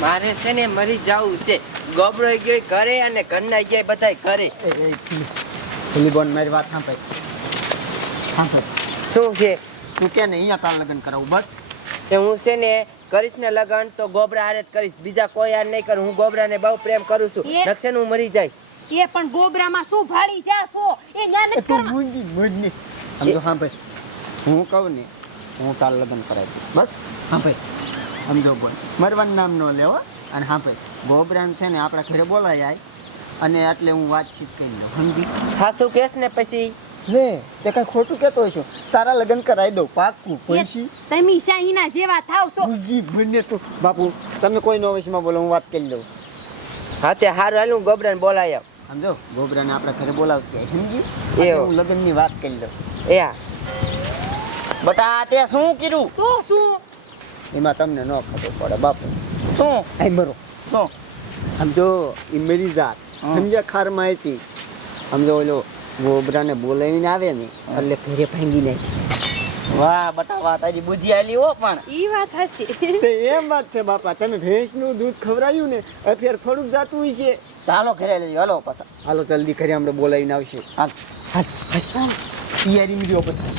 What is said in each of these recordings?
મારે છે ને મરી જવું છે. ગોબરો ગયો ઘરે અને ઘરના ગયા બધાય ઘરે. પેલી બોન મારી વાત સાંભળ. શું છે? તું કે ને અહીંયા તાર લગ્ન કરાવું બસ. એ હું છે ને કરીશ ને લગન તો ગોબરા હારે જ કરીશ, બીજા કોઈ હારે નહીં કરું. હું ગોબરાને બહુ પ્રેમ કરું છું. નકશે હું મરી જઈશ. એ પણ ગોબરામાં શું ભાળી જાશો? એ ન્યા નથી તું કરવા. મુંજી સમજો. હા ભાઈ હું કહું ને હું તાર લગ્ન કરાવી બસ. હા ભાઈ સમજો બોલ, મરવાનું નામ ન લેવો. અને હા ભાઈ ગોબરાને છે ને આપણા ઘરે બોલાય આય અને એટલે હું વાતચીત કરી દઉં. સમજી? હા શું કહેશ ને પછી? લે તે કઈ ખોટું કહેતો હશો. તારા લગ્ન કરાવી દઉં પાક્કું. પછી તમે શાહીના જેવા થાવ છો. મુંજી મને તો બાપુ તમે કોઈ નો વિષયમાં બોલો, હું વાત કરી લઉં. હા તે હારું હાલ હું ગોબરાને બોલાય આવ. સમજો ગોબરાને આપણા ઘરે બોલાવતી આય. સમજી? એવું. હું લગ્નની વાત કરી લઉં. એ હા બટા તે શું કર્યું? તો શું? એમાં તમને ન ખબર પડે બાપુ. શું આઈ મરો શું? સમજો એ મેરી જાત સમજ્યા ખાર માહિતી. સમજો ઓલો ગોબરાને બોલાવીને આવે ને એટલે ઘરે ભાંગી નાખી. વાહ બટા વાહ, તારી બુદ્ધિ આલી હો. પણ ઈ વાત હશે. તે એમ વાત છે બાપા, તમે ભેંસનું દૂધ ખવડાવ્યું ને ફેર થોડુંક જાતું હોય છે. ચાલો ઘરે લેજો. હાલો પાછા. હાલો જલ્દી ઘરે હમણાં બોલાવીને આવશે. હાલ. તૈયારી મળ્યો બધા.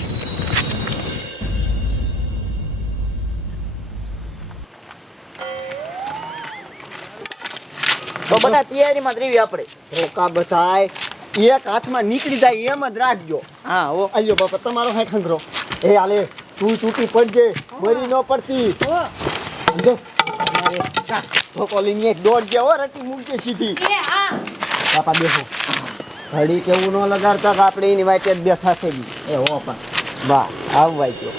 તો બટા તૈયારીમાં જ રહેવી આપણે. રોકા બધાય એક હાથમાં નીકળી જાય એમ જ રાખજો. હા હો. અલ્યો બાપા તમારો હાય ખંગરો. એ હાલે તું તૂટી પડજે, મરી ન પડતી. ઓ સમજો ધોકો લઈને દોડજે હો, રટી મૂકજે સીધી. એ હા. બાપા બેસો. ઘડી કેવું ન લગાડતા કે આપણે એની વાંચે જ બેઠા છે. એ હો પણ વાહ આવવાય ગયો.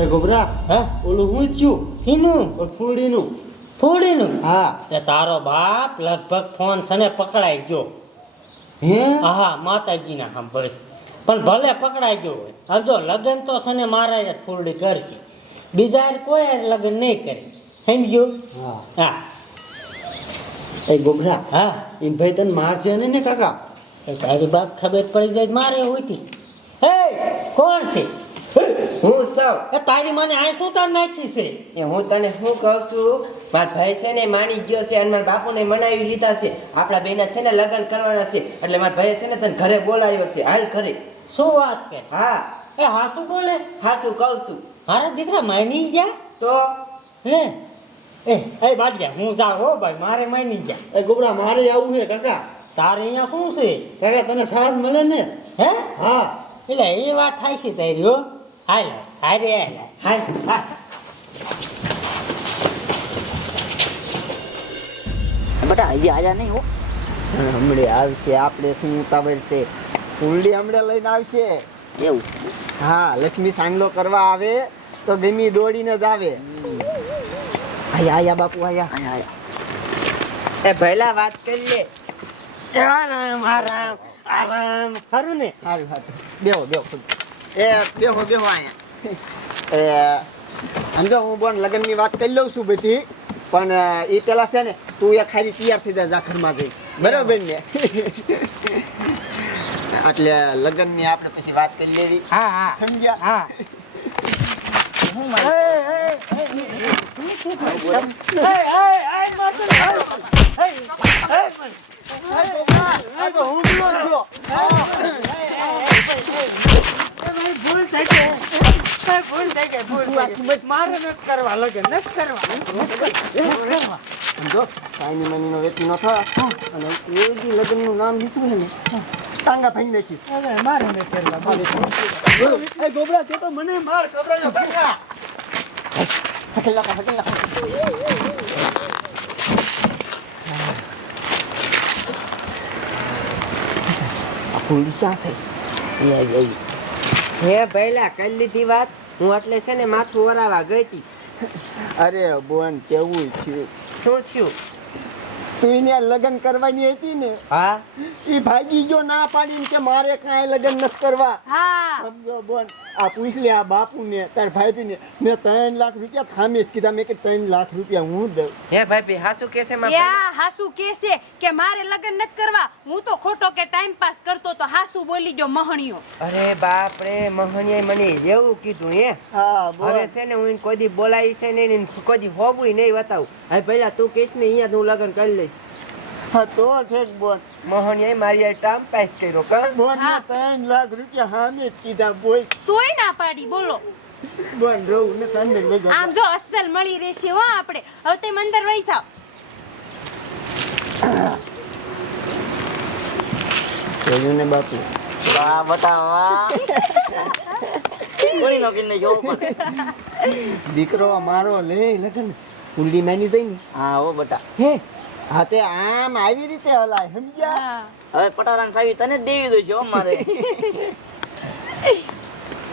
એ ગોબરા હા ઓલું હું થયું હીનું ફૂડીનું. ફોડીનું હા તે તારો બાપ લગભગ ફોન સને પકડાઈ ગયો. હે હા માતાજીના સાંભળ પણ ભલે પકડાઈ ગયો હોય. હવે જો લગ્ન તો સને મારા જ ફૂલડી કરશે, બીજા હારે કોઈ હારે લગ્ન નહીં કરે. સમજ્યો? હા હા એ ગોબરા હા એમ ભાઈ તને મારશે ને કાકા? એ તારી બાપ ખબર પડી જાય તો મારે હોતી. હે કોણ છે? હું સૌ એ તારી મને આ શું તાર નાખી છે? એ હું તને શું કહું છું, મારા ભાઈ છે ને માની ગયો છે અને મારા બાપુને મનાવી લીધા છે. આપણા બેના છે ને લગ્ન કરવાના છે એટલે મારા ભાઈ છે ને તને ઘરે બોલાવ્યો છે. હાલ ઘરે. શું વાત કરે? હા એ હા શું બોલે? હા શું કહું છું મારા દીકરા માની ગયા? તો હે એ બાડિયા હું જાઉં હો ભાઈ, મારે માની ગયા. એ ગોબરા મારે આવું છે કાકા. તારે અહીંયા શું છે? કાકા તને સાથ મળે ને? હે હા એટલે એ વાત થાય છે તારી હો. હાલ હારે હાલ હા. બટા હજી આયા નહીં હો. હમણે આવશે. આપણે શું ઉતાવળ છે? ફૂલડી હમણે લઈને આવશે. એવું હા લક્ષ્મી સાંગલો કરવા આવે તો ગમી દોડીને જ આવે. આયા આયા બાપુ આયા. એ ભઈલા વાત કરી લે. આરામ આરામ આરામ ખરું ને? સારું સારું બેહો બેહો. એ બેહો બેહો અહીંયા. એ સમજો હું બોન લગ્નની વાત કરી લઉં છું બધી, પણ એ પેલા છે ને તું એક ખાલી તૈયાર થઈ જાય ઘરમાં જઈ. બરોબર ને? એટલે લગ્નની આપણે પછી વાત કરી લેવી. હા હા સમજ્યા? હા. આ તો હું બોલો છો. મારે નથી કરવા લગ્ન, નથી કરવા. સમજો કાંઈ મનીનો વેચી ન થાય અને એ બી લગ્નનું નામ લીધું છે ને ટાંગા ભાઈ નાખી. મારે નથી કરવા. એ ગોબરા છે તો મને માર ગભરાયો ભાગા. હકેલ નાખો હકેલ નાખો. આ ફૂલ ક્યાં છે? હે ભઈલા કરી લીધી વાત. હું એટલે છે ને માથું વરાવા ગઈ હતી. અરે બોન કેવું થયું? શું થયું? એને લગ્ન કરવાની હતી ને હા એ ભાગી ગયો ના પાડીને કે મારે કાંઈ લગ્ન નથી કરવા. હા સમજો બોન આ પૂછ લે આ બાપુને તાર ભાઈબીને મેં 3 લાખ રૂપિયા થામે જ કીધા મેં કે 3 લાખ રૂપિયા હું દઉં. હે ભાઈ હાસુ કે છે મારા યા હાસુ કેસે કે મારે લગ્ન નથી કરવા, હું તો ખોટો કે ટાઈમ પાસ કરતો તો હાસુ બોલી ગયો મહણિયો. અરે બાપ રે મહણિયાએ મને એવું કીધું હે હા હવે બોન છે ને હું એને કોઈ દી બોલાવી છે ને એને કોઈ દી હોવું નહીં બતાવું. હવે પહેલા તું કહીશ ને અહીંયા હું લગ્ન કરી લઈશ. હા તો ઠીક બોન મહણિયાએ મારી યાર ટાઈમ પાસ કર્યો કા બોન હા. મેં 3 લાખ રૂપિયા હામે જ કીધા બોલ તોય ના પાડી બોલો. બોન રહું ને તને લઈ જાઉં. આમ જો અસલ મળી રહેશે હો આપણે. હવે તે મંદર વઈ જાવ. જોયું ને બાપુ વાહ બતાવા કોઈ નો કિને જો દીકરો મારો લે લગન કુંડી માની દઈ ને હા ઓ બટા હે હા તે આમ આવી રીતે હલાય સમજ્યા હા હવે પટારાન સાવી તને જ દેવી દો છો મારે